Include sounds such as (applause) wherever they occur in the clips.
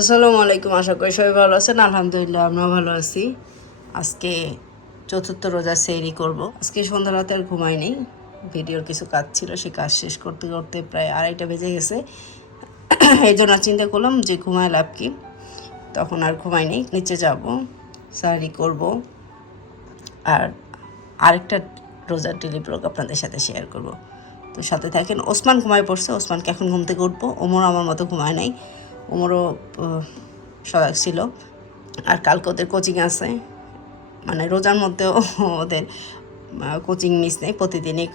আসসালামু আলাইকুম, আশা করি সবাই ভালো আছেন। আলহামদুলিল্লাহ, আমরাও ভালো আছি। আজকে চতুর্থ রোজা সেরি করব। আজকে সন্ধ্যা রাতে আর ঘুমাই নেই। ভিডিওর কিছু কাজ ছিল সেই কাজ শেষ করতে করতে প্রায় আড়াইটা বেজে গেছে। এই জন্য চিন্তা করলাম যে ঘুমায় লাভ কি। তখন আর ঘুমাই নেই, নিচে যাব, সারি করব। আর আরেকটা রোজার ডেলি ব্লগ আপনাদের সাথে শেয়ার করব। তো সাথে থাকেন, ওসমান ঘুমায় পড়ছে, ওসমানকে এখন ঘুম থেকে উঠবো। ওমর আমার মতো ঘুমায় নাই। ওমরও সজাগ ছিল। আর কালকে ওদের কোচিং আছে। মানে রোজার মধ্যেও (laughs) ওদের কোচিং মিস নেই। প্রতিদিনই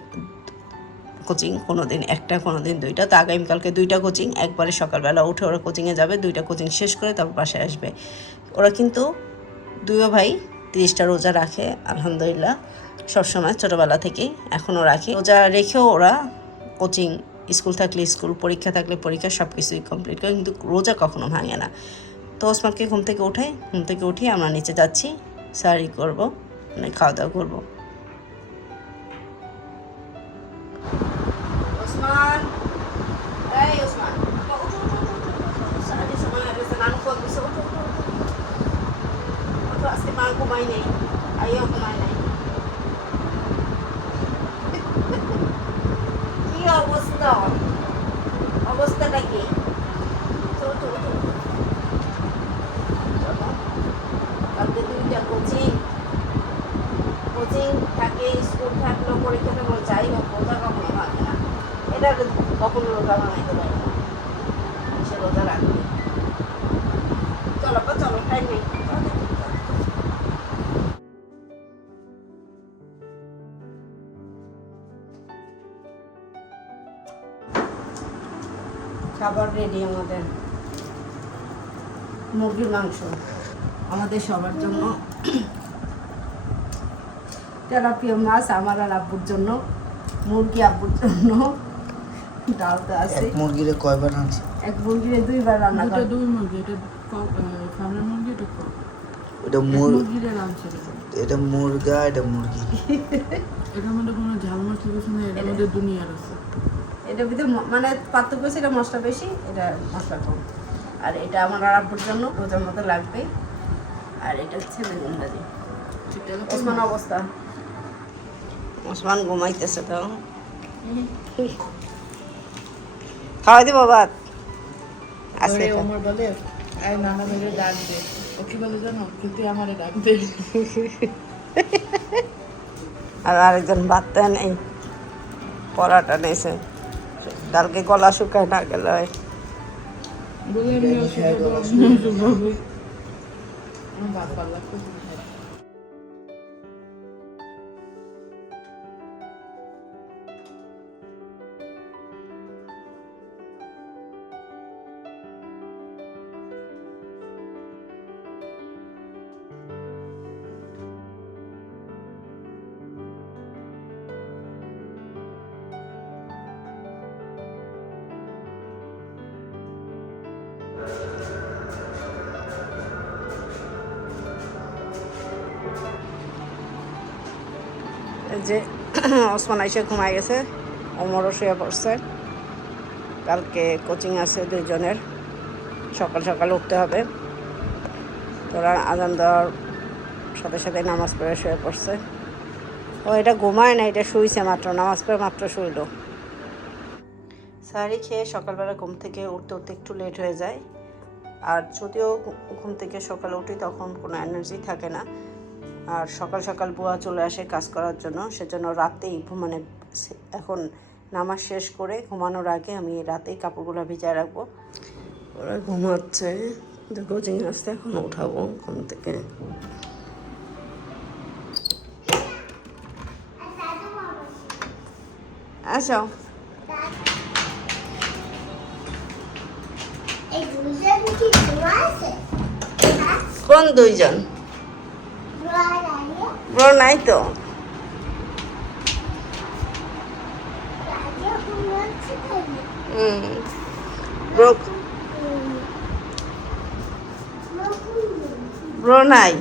কোচিং কোনো দিন একটা কোনো দিন দুইটা। তো আগামীকালকে দুইটা কোচিং একবারে সকালবেলা উঠে ওরা কোচিংয়ে যাবে, দুইটা কোচিং শেষ করে তারপর বাসায় আসবে। ওরা কিন্তু দুইও ভাই তিরিশটা রোজা রাখে, আলহামদুলিল্লাহ। সবসময় ছোটোবেলা থেকেই এখনও রাখে। রোজা রেখেও ওরা কোচিং স্কুল থাকলে স্কুল, পরীক্ষা থাকলে পরীক্ষা সব কিছুই কমপ্লিট করে, কিন্তু রোজা কখনো ভাঙে না। তো ওসমানকে ঘুম থেকে উঠাই, ঘুম থেকে উঠিয়ে আমরা নিচে যাচ্ছি সারি করব মানে খাওয়া দাওয়া করব। ওসমান! এই ওসমান ওঠো, ওঠো, ওঠো, ওঠো, ওঠো, ওঠো, সারাদিন সময় হয়ে গেছে, নানু ফোন দিছে, ওঠো, ওঠো, ওঠো। ওঠো, আজকে মা ঘুমাই নেই আইও ঘুমাই নাই কি অবস্থা অবস্থাটা কি ওঠো, ওঠো, ওঠো। চলো। কালকে দুইটা কোচিং কোচিং থাকে স্কুল থাকলেও পরীক্ষা থাকলেও যাই হোক রোজা কখনো ভাঙে না। এটা কখনো রোজা ভাঙাইতে পারে না। সে রোজা রাখবে। চলো আপা, চলো টাইম নেই। খাবার রেডি আমাদের। মুরগির মাংস। আমাদের সবার জন্য। তেলাপিয়া মাছ আমার আর আব্বুর জন্য মুরগি আব্বুর জন্য। ডাল তো আছে। এক মুরগিরে কয়বার আনছে? এক মুরগিরে দুইবার রান্না দুই মুরগি এটা ফার্মের মুরগি এটা কক। ওটা এক মুর মুরগির রাঁধছে এটা। এটা মুরগা এটা মুরগি। এটার মধ্যে কোনো ঝাল মশলা কিছু নেই এটার মধ্যে দুনিয়ার আছে। এটার ভিতরে মানে পার্থক্য হচ্ছে এটা মশলা বেশি এটা মশলা কম। আর এটা আমার আর আব্বুর জন্য রোজার মতো লাগবে। আর এটা হচ্ছে ওসমান অবস্থা। ওসমান ঘুমাইতেছে তো। খাওয়াই দিব ভাত? আছে ওরে ওমর বলে আয় নানা মেরে ডাক দে। ও কি বলে জানো কিন্তু আমারে ডাক দে। আর আরেকজন ভাতটা নেই। পরাটা নেছে। কালকে গলা শুকায় না গেল বলে বলো। (clears throat) ওসমান আইসে ঘুমাই গেছে, ওমরও শুয়ে পড়ছে। কালকে কোচিং আছে দুইজনের, সকাল সকাল উঠতে হবে। তোরা আজান দেওয়ার সাথে সাথে নামাজ পড়ে শুয়ে পড়ছে। ও, এটা ঘুমায় না, এটা শুইছে মাত্র, নামাজ পড়ে মাত্র শুইল। সারি খেয়ে সকালবেলা ঘুম থেকে উঠতে উঠতে একটু লেট হয়ে যায়। আর যদিও ঘুম থেকে সকালে উঠি, তখন কোনো এনার্জি থাকে না। আর সকাল সকাল বুয়া চলে আসে কাজ করার জন্য সেজন্য রাতেই মানে এখন নামাজ শেষ করে ঘুমানোর আগে আমি রাতেই কাপড়গুলো ভিজায় রাখব। ওরা ঘুমাচ্ছে। কোচিং আসতে এখন উঠাবো ঘুম থেকে। আসো। আছে কোন দুইজন? ব্রো নাই তো রাজা ঘুমাচ্ছে খালি হুম ব্রো ব্রো নাই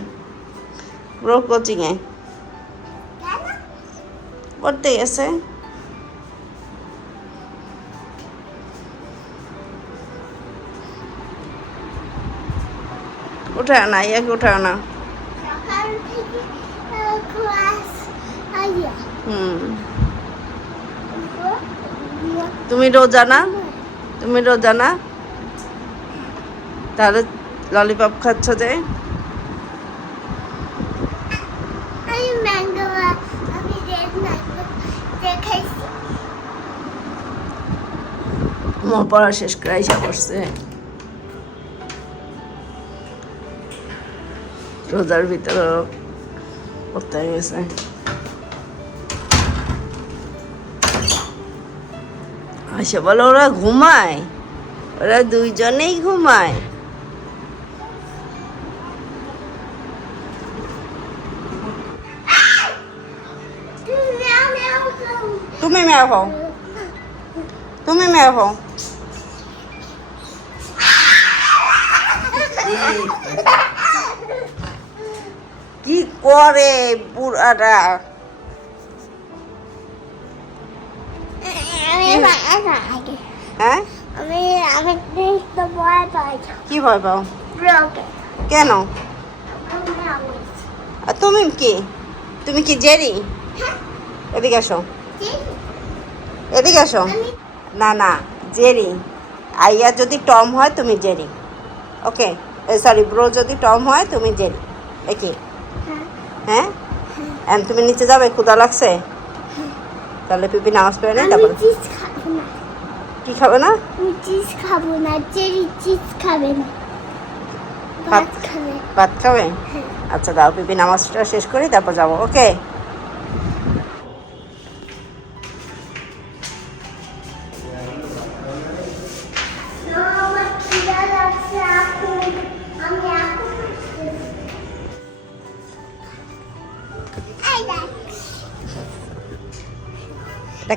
ব্রো কোচিংয়ে কেন পড়তে গেছে উঠায় না ইয়াকে উঠায় না সকাল থেকে ক্লাস আইয়া হুম তুমি রোজা না তুমি রোজা না তাহলে ললিপপ খাচ্ছ যে? মোর পড়া শেষ করে আইসা পড়ছে। রোজার ভিতরে পড়তে গেছে আচ্ছা বলে ওরা ঘুমায়? ওরা দুইজনেই ঘুমায়? তুমি মেয়ে হও। তুমি মেয়ে হও। কি করে বুড়াটা? হ্যাঁ কি ভয় পাও? কেন? তুমি কি? তুমি কি জেরি? এদিকে আসো। এদিকে আসো। না না, জেরি। আইয়া যদি টম হয়, তুমি জেরি। ওকে সরি ব্রো যদি টম হয়, তুমি জেরি। একই হ্যাঁ? তুমি নিচে যাবে ক্ষুদা লাগছে? তাহলে পিপি নামাজ পড়ে নেই তারপর কি খাবে না? চিজ খাব না চেরি চিজ খাবে না। ভাত। ভাত খাবে। ভাত খাবে? আচ্ছা দাও পিপি নামাজটা শেষ করি তারপর যাব ওকে?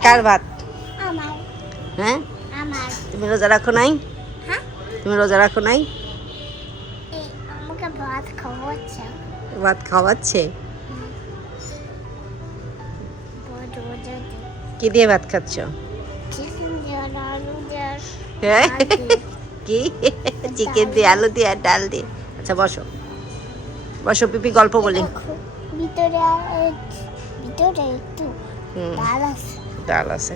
কার ভাত? হ্যাঁ? তুমি রোজা রাখো নাই? হ্যাঁ? তুমি রোজা রাখো নাই? ভাত খাওয়াচ্ছে। ভাত খাওয়াচ্ছে? বড় বড় কি দিয়ে ভাত খাচ্ছ? হ্যাঁ। কি? চিকেন দিয়ে আলু দিয়ে আর ডাল দিয়ে। আচ্ছা বসো। বসো পিপি গল্প বলি। ভিতরে ভিতরে একটু ডাল আছে। ডাল আছে।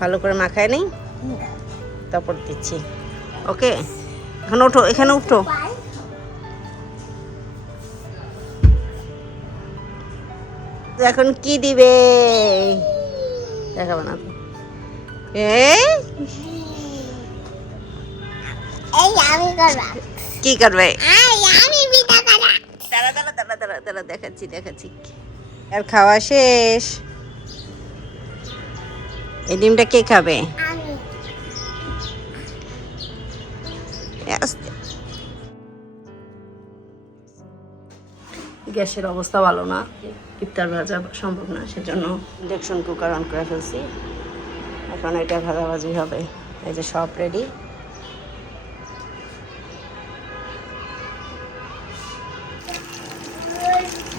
ভালো করে মাখায় নেই? তারপর দিচ্ছি। ওকে এখন ওঠো এখানে উঠো। এখন কি দিবে? দেখাবো না কি করবে? দেখাচ্ছি দেখাচ্ছি। আর খাওয়া শেষ। এই ডিমটা কে খাবে? আমি। গ্যাসের অবস্থা ভালো না ইফতার ভাজা সম্ভব না সেজন্য ইন্ডাকশন কুকার অন করে ফেলছি। এখন এটা ভাজাভাজি হবে। এই যে সব রেডি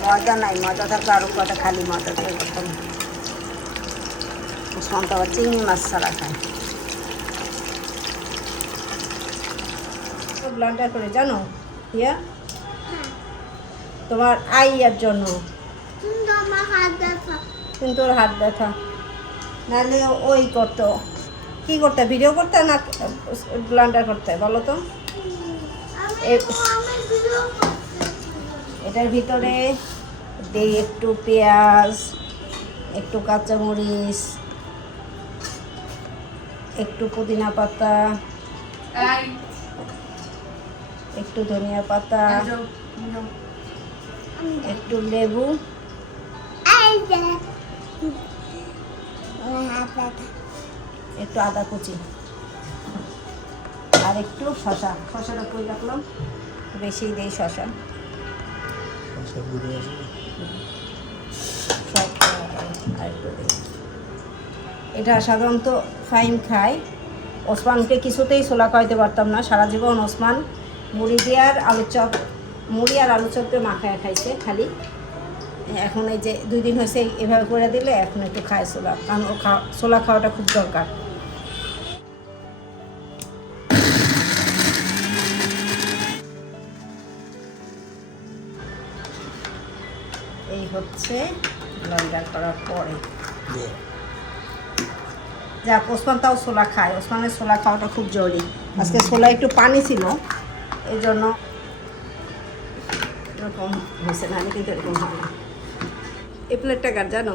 মজা নাই মজা থাকলে আরও কটা খালি মজা দিয়ে করতাম উসমান তো আবার চিংড়ি মাছ ছাড়া খায়। ব্লান্ডার করে জানো ইয়া তোমার আইয়ার জন্য। কিন্তু ওর হাত ব্যথা। নাহলে ওই করতো। কি করতে ভিডিও করতে না ব্লান্ডার করতে, বলো তো? এটার ভিতরে দেই একটু পেঁয়াজ, একটু কাঁচামরিচ একটু পুদিনা পাতা একটু ধনিয়া পাতা একটু লেবু। একটু আদা কুচি। আর একটু শশা শশাটা কই রাখলাম? বেশি দেই শশা সব আর একটু দিই। এটা সাধারণত ফাইন খায়। ওসমানকে কিছুতেই ছোলা খাওয়াইতে পারতাম না। সারা জীবন ওসমান মুড়ি দিয়ার আলু আলুর চপ, মুড়ি আর আলু চপকে মাখায় খাইছে খালি। এখন এই যে দুই দিন হয়েছে এভাবে করে দিলে এখন একটু খায় ছোলা কারণ ও খাওয়া ছোলা খাওয়াটা খুব দরকার। এই হচ্ছে লঙ্কা করার পরে। যাক ওসমান তাও ছোলা খায়। ওসমানের ছোলা খাওয়াটা খুব জরুরি। আজকে ছোলা একটু পানি ছিল এই জন্য এরকম হয়েছে না, আমি কিন্তু এরকম হয় এই প্লেটটা কার জানো?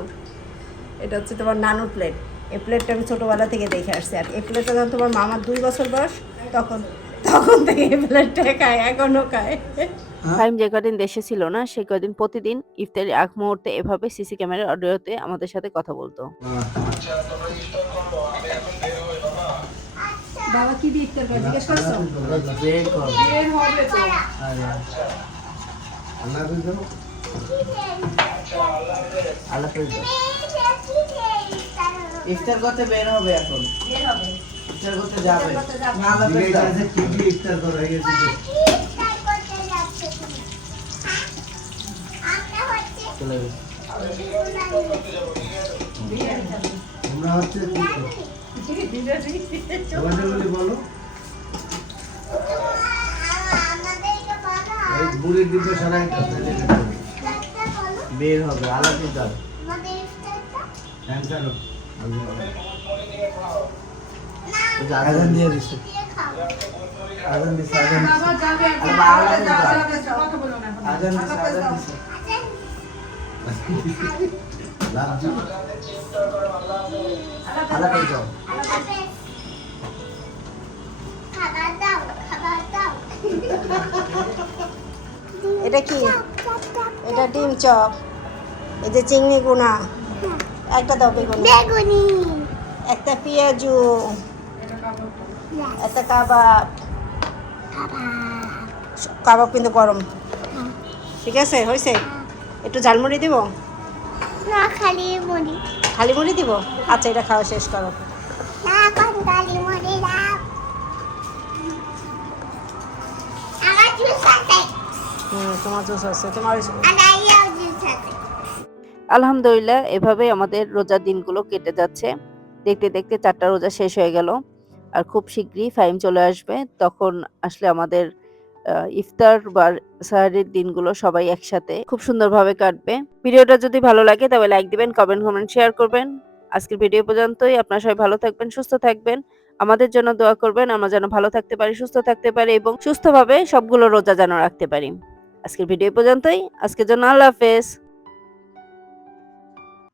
এটা হচ্ছে তোমার নানু প্লেট এই প্লেটটা আমি ছোটোবেলা থেকে দেখে আসছি। আর এই প্লেটটা যখন তোমার মামার দুই বছর বয়স, তখন তখন থেকে প্লেটটা খায় এখনও খায়। ফাইম যে কদিন দেশে ছিল না সেই কদিন প্রতিদিন ইফতারের আগ মুহূর্তে এভাবে সিসি ক্যামেরার অডিওতে আমাদের সাথে কথা বলতো। বাবা কি দিয়ে ইফতার করে? জিজ্ঞেস করছ? বের হবে তো আল্লাহ হাফেজ আল্লাহ হাফেজ ইফতার করতে বের হবে এখন। বের হবে। ইফতার করতে যাবে। যাবে। না আল্লাহ দাও। আছে কি কি ইফতার করা হয়ে গেছে। যে? চলে গেছে। তোমরা হচ্ছে বলি বুড়ির দিকে সরাই বের হবে দাও হ্যাঁ চলো। আজান দিয়ে আজান আজান। আজান দিছে। আজান দিছে এটা কি? এটা ডিম চপ। এই যে চিংড়ি গুনা। একটা দাও বেগুনি। বেগুনি। একটা পেঁয়াজু। একটা কাবাব। কাবাব কিন্তু গরম। ঠিক আছে হয়েছে? একটু ঝালমুড়ি দিব? না খালি মুড়ি। খালি মুড়ি দিব? আচ্ছা এটা খাওয়া শেষ করো। না কোন খালি মুড়ি দাও। আমার জুস আছে। হুম তোমার জুস আছে তোমার আর আইয়াও জুস আছে। আলহামদুলিল্লাহ এভাবেই আমাদের রোজার দিনগুলো কেটে যাচ্ছে। দেখতে দেখতে চারটা রোজা শেষ হয়ে গেল। আর খুব শীঘ্রই ফাইম চলে আসবে। তখন আসলে আমাদের ইফতার বা সাহারির দিনগুলো সবাই একসাথে খুব সুন্দরভাবে কাটবে। ভিডিওটা যদি ভালো লাগে তবে লাইক দিবেন কমেন্ট কমেন্ট শেয়ার করবেন। আজকের ভিডিও পর্যন্তই। আপনারা সবাই ভালো থাকবেন, সুস্থ থাকবেন। আমাদের জন্য দোয়া করবেন, আমরা যেন ভালো থাকতে পারি, সুস্থ থাকতে পারি এবং সুস্থভাবে সবগুলো রোজা যেন রাখতে পারি। আজকের ভিডিও পর্যন্তই। আজকের জন্য আল্লাহ হাফেজ।